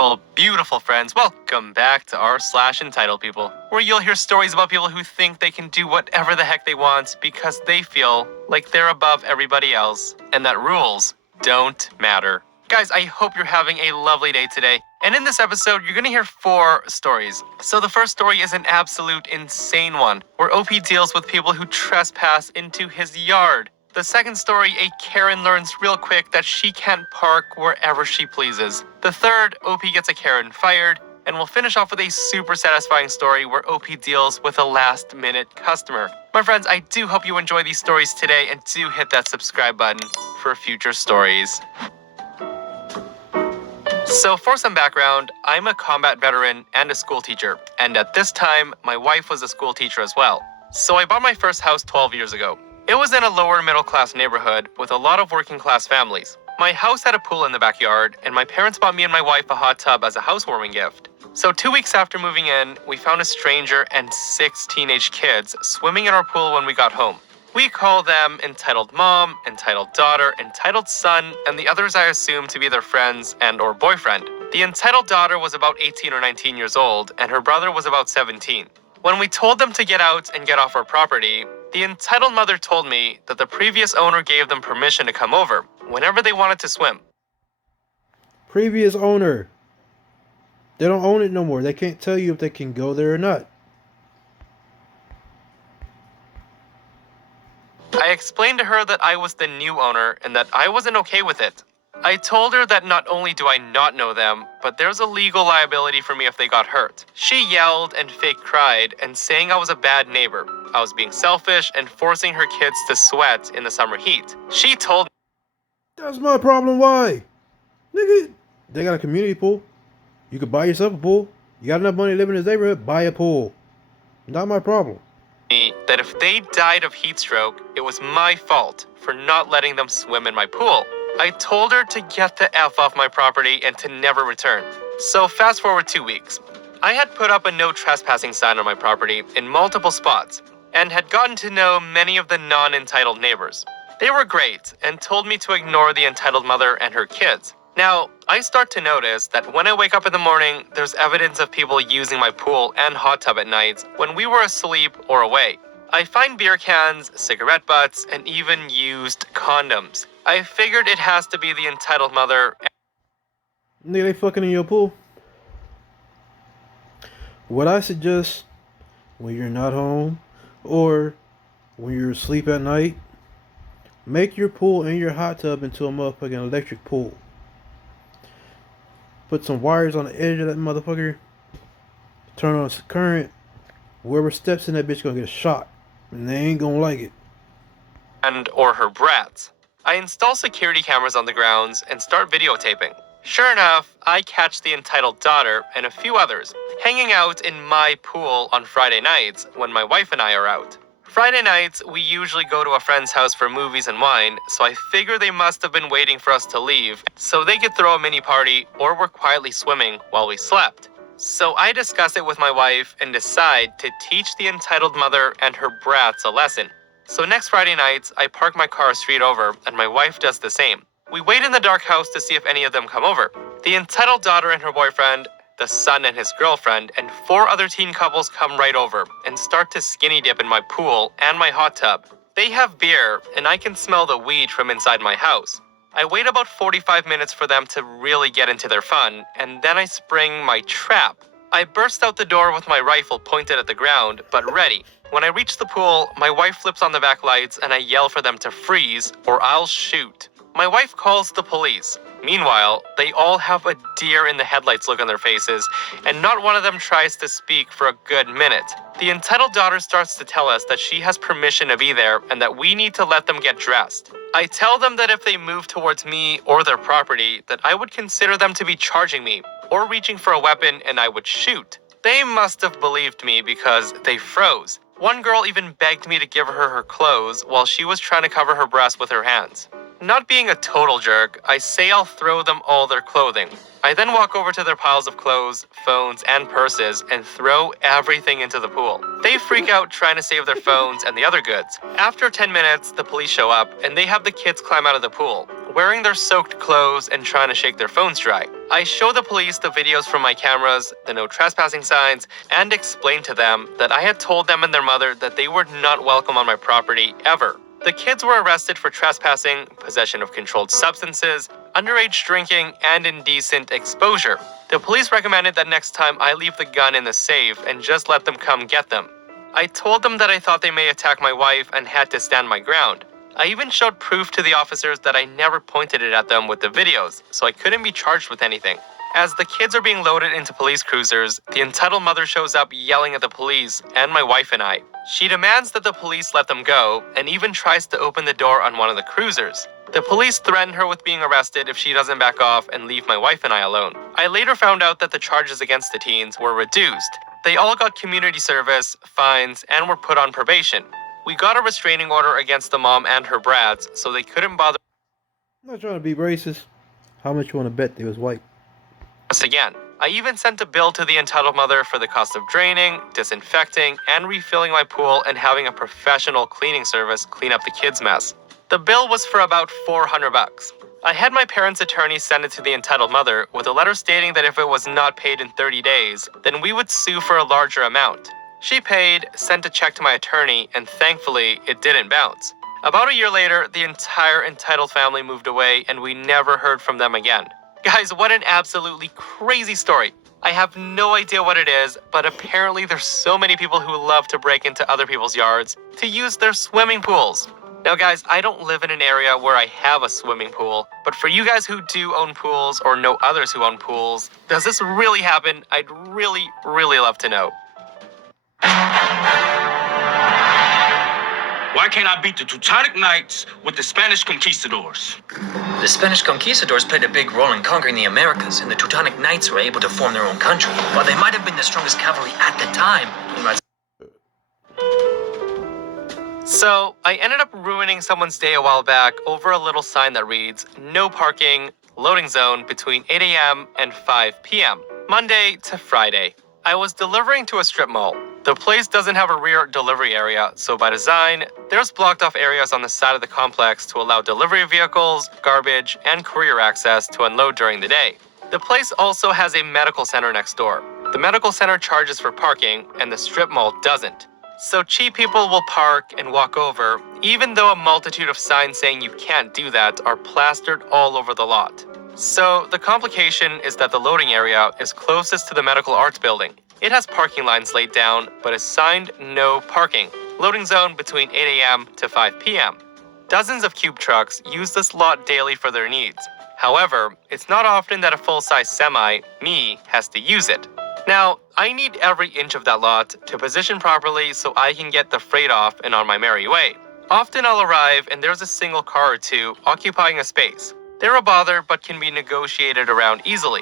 Well, beautiful friends, welcome back to r/entitled people, where you'll hear stories about people who think they can do whatever the heck they want because they feel like they're above everybody else and that rules don't matter. Guys, I hope you're having a lovely day today. And in this episode, you're gonna hear 4 stories. So the first story is an absolute insane one, where OP deals with people who trespass into his yard. The second story, a Karen learns real quick that she can't park wherever she pleases. The third, OP gets a Karen fired. And we'll finish off with a super satisfying story where OP deals with a last-minute customer. My friends, I do hope you enjoy these stories today and do hit that subscribe button for future stories. So for some background, I'm a combat veteran and a school teacher. And at this time, my wife was a school teacher as well. So I bought my first house 12 years ago. It was in a lower middle class neighborhood with a lot of working class families. My house had a pool in the backyard, and my parents bought me and my wife a hot tub as a housewarming gift. So 2 weeks after moving in, we found a stranger and 6 teenage kids swimming in our pool when we got home. We call them entitled mom, entitled daughter, entitled son, and the others I assume to be their friends and or boyfriend. The entitled daughter was about 18 or 19 years old, and her brother was about 17. When we told them to get out and get off our property, the entitled mother told me that the previous owner gave them permission to come over whenever they wanted to swim. Previous owner. They don't own it no more. They can't tell you if they can go there or not. I explained to her that I was the new owner and that I wasn't okay with it. I told her that not only do I not know them, but there's a legal liability for me if they got hurt. She yelled and fake cried and saying I was a bad neighbor. I was being selfish and forcing her kids to sweat in the summer heat. She told me, That's my problem. Why? Nigga, they got a community pool. You could buy yourself a pool. You got enough money to live in this neighborhood, buy a pool. Not my problem. that if they died of heat stroke, it was my fault for not letting them swim in my pool. I told her to get the F off my property and to never return. So fast forward 2 weeks. I had put up a no trespassing sign on my property in multiple spots and had gotten to know many of the non-entitled neighbors. They were great and told me to ignore the entitled mother and her kids. Now, I start to notice that when I wake up in the morning, there's evidence of people using my pool and hot tub at night when we were asleep or away. I find beer cans, cigarette butts, and even used condoms. I figured it has to be the entitled mother. Nigga, they fucking in your pool. What I suggest when you're not home or when you're asleep at night, make your pool and your hot tub into a motherfucking electric pool. Put some wires on the edge of that motherfucker. Turn on some current. Whoever steps in that bitch gonna get a shock. And they ain't gonna like it. And or her brats. I install security cameras on the grounds and start videotaping. Sure enough, I catch the entitled daughter and a few others hanging out in my pool on Friday nights when my wife and I are out. Friday nights, we usually go to a friend's house for movies and wine, so I figure they must have been waiting for us to leave so they could throw a mini party or were quietly swimming while we slept. So I discuss it with my wife and decide to teach the entitled mother and her brats a lesson. So next Friday night, I park my car a street over and my wife does the same. We wait in the dark house to see if any of them come over. The entitled daughter and her boyfriend, the son and his girlfriend, and 4 other teen couples come right over and start to skinny dip in my pool and my hot tub. They have beer and I can smell the weed from inside my house. I wait about 45 minutes for them to really get into their fun, and then I spring my trap. I burst out the door with my rifle pointed at the ground, but ready. When I reach the pool, my wife flips on the back lights and I yell for them to freeze or I'll shoot. My wife calls the police. Meanwhile, they all have a deer in the headlights look on their faces, and not one of them tries to speak for a good minute. The entitled daughter starts to tell us that she has permission to be there and that we need to let them get dressed. I tell them that if they move towards me or their property, that I would consider them to be charging me or reaching for a weapon and I would shoot. They must have believed me because they froze. One girl even begged me to give her her clothes while she was trying to cover her breast with her hands. Not being a total jerk, I say I'll throw them all their clothing. I then walk over to their piles of clothes, phones, and purses and throw everything into the pool. They freak out trying to save their phones and the other goods. After 10 minutes, the police show up and they have the kids climb out of the pool, wearing their soaked clothes and trying to shake their phones dry. I show the police the videos from my cameras, the no trespassing signs, and explain to them that I had told them and their mother that they were not welcome on my property ever. The kids were arrested for trespassing, possession of controlled substances, underage drinking, and indecent exposure. The police recommended that next time I leave the gun in the safe and just let them come get them. I told them that I thought they may attack my wife and had to stand my ground. I even showed proof to the officers that I never pointed it at them with the videos, so I couldn't be charged with anything. As the kids are being loaded into police cruisers, the entitled mother shows up yelling at the police and my wife and I. She demands that the police let them go and even tries to open the door on one of the cruisers. The police threaten her with being arrested if she doesn't back off and leave my wife and I alone. I later found out that the charges against the teens were reduced. They all got community service, fines, and were put on probation. We got a restraining order against the mom and her brats, so they couldn't bother I'm not trying to be racist. How much you want to bet they was white? us again. I even sent a bill to the entitled mother for the cost of draining, disinfecting, and refilling my pool and having a professional cleaning service clean up the kids' mess. The bill was for about $400. I had my parents' attorney send it to the entitled mother with a letter stating that if it was not paid in 30 days, then we would sue for a larger amount. She paid, sent a check to my attorney, and thankfully, it didn't bounce. About a year later, the entire entitled family moved away and we never heard from them again. Guys, what an absolutely crazy story. I have no idea what it is, but apparently there's so many people who love to break into other people's yards to use their swimming pools. Now guys, I don't live in an area where I have a swimming pool, but for you guys who do own pools or know others who own pools, does this really happen? I'd really love to know. Why can't I beat the Teutonic Knights with the Spanish conquistadors? The Spanish conquistadors played a big role in conquering the Americas, and the Teutonic Knights were able to form their own country. While they might have been the strongest cavalry at the time, So, I ended up ruining someone's day a while back over a little sign that reads, "No parking, loading zone between 8 a.m. and 5 p.m., Monday to Friday." I was delivering to a strip mall. The place doesn't have a rear delivery area, so by design, there's blocked off areas on the side of the complex to allow delivery vehicles, garbage, and courier access to unload during the day. The place also has a medical center next door. The medical center charges for parking, and the strip mall doesn't. So cheap people will park and walk over, even though a multitude of signs saying you can't do that are plastered all over the lot. So the complication is that the loading area is closest to the medical arts building. It has parking lines laid down, but is signed no parking. Loading zone between 8 a.m. to 5 p.m. Dozens of cube trucks use this lot daily for their needs. However, it's not often that a full-size semi, me, has to use it. Now, I need every inch of that lot to position properly so I can get the freight off and on my merry way. Often I'll arrive and there's a single car or two occupying a space. They're a bother but can be negotiated around easily.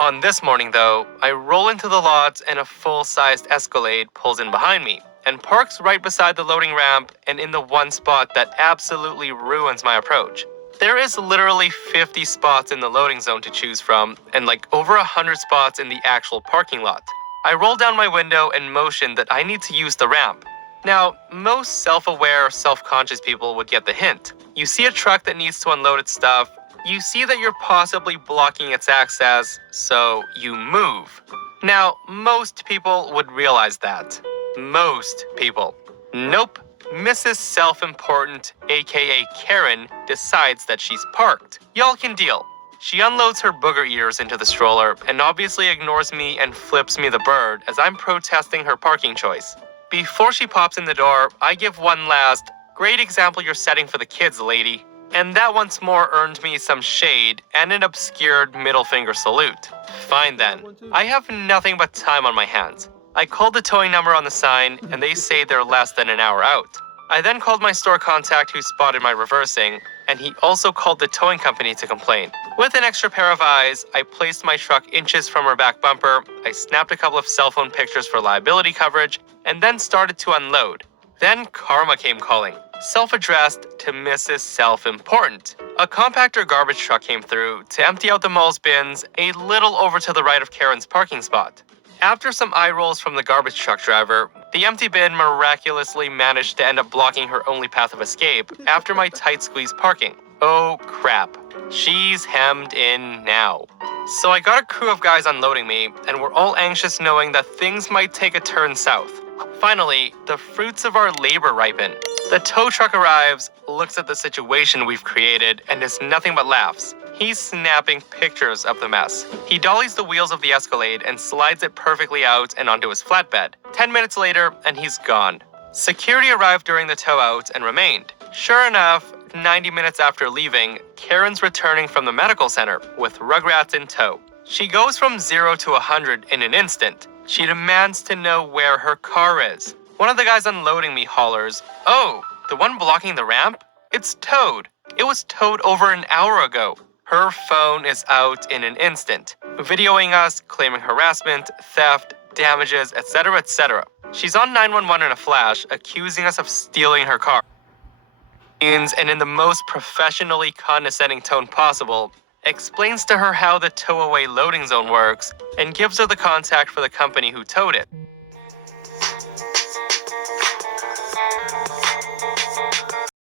On this morning though, I roll into the lot and a full-sized Escalade pulls in behind me and parks right beside the loading ramp and in the one spot that absolutely ruins my approach. There is literally 50 spots in the loading zone to choose from, and like over 100 spots in the actual parking lot. I roll down my window and motion that I need to use the ramp. Now, most self-aware, self-conscious people would get the hint. You see a truck that needs to unload its stuff, you see that you're possibly blocking its access, so you move. Now, most people would realize that. Most people. Nope. Mrs. Self-Important, aka Karen, decides that she's parked. Y'all can deal. She unloads her booger ears into the stroller and obviously ignores me and flips me the bird as I'm protesting her parking choice. Before she pops in the door, I give one last, "Great example you're setting for the kids, lady." And that once more earned me some shade and an obscured middle finger salute. Fine then. I have nothing but time on my hands. I called the towing number on the sign, and they say they're less than an hour out. I then called my store contact who spotted my reversing, and he also called the towing company to complain. With an extra pair of eyes, I placed my truck inches from her back bumper, I snapped a couple of cell phone pictures for liability coverage, and then started to unload. Then karma came calling, self-addressed to Mrs. Self-Important. A compactor garbage truck came through to empty out the mall's bins a little over to the right of Karen's parking spot. After some eye rolls from the garbage truck driver, the empty bin miraculously managed to end up blocking her only path of escape after my tight squeeze parking. Oh crap. She's hemmed in now. So I got a crew of guys unloading me, and we're all anxious knowing that things might take a turn south. Finally, the fruits of our labor ripen. The tow truck arrives, looks at the situation we've created, and is nothing but laughs. He's snapping pictures of the mess. He dollies the wheels of the Escalade and slides it perfectly out and onto his flatbed. 10 minutes later, and he's gone. Security arrived during the tow out and remained. Sure enough, 90 minutes after leaving, Karen's returning from the medical center with Rugrats in tow. She goes from 0 to 100 in an instant. She demands to know where her car is. One of the guys unloading me hollers, "Oh, the one blocking the ramp? It's towed. It was towed over an hour ago." Her phone is out in an instant, videoing us, claiming harassment, theft, damages, etc., etc. She's on 911 in a flash, accusing us of stealing her car. And in the most professionally condescending tone possible, explains to her how the tow-away loading zone works and gives her the contact for the company who towed it.